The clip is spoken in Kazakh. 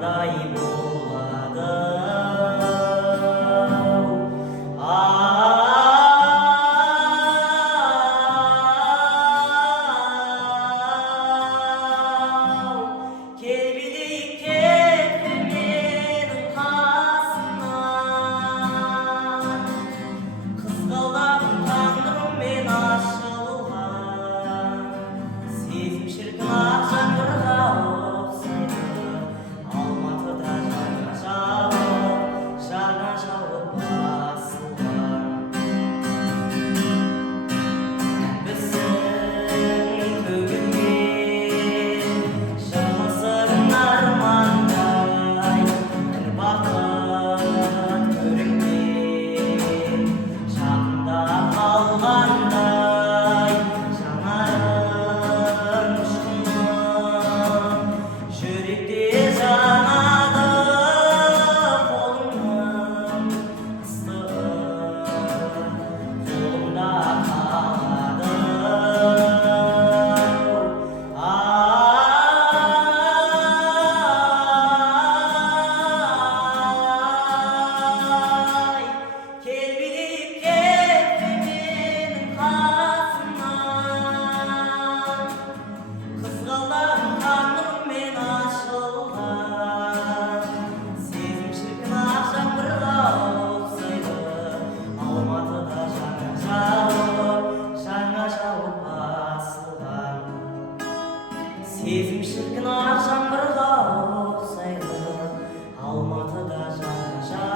қандай болады? Кел билейік кетті менің қасымнан, қызғалдағым таңырымен ашылған, сезім шіркін ақ жаңбырға ұқсайды. Алматыда жаңа жауып басылған. Біздің төгілген жымысың армандай, бір бақыт көрінген жанымда қалғандай. Жанарың ұшқыным жүректе жанады, қолыңның ыстығы қолымда қалады. Кел билейік кетті менің қасымнан, қызғалдағым таңырмен ашылған, сезім шіркін ақ жаңбырға ұқсайды. Алматыда жаңа жауып басылған, сезім шіркін ақ жаңбырға ұқсайды. Алматыда жаңа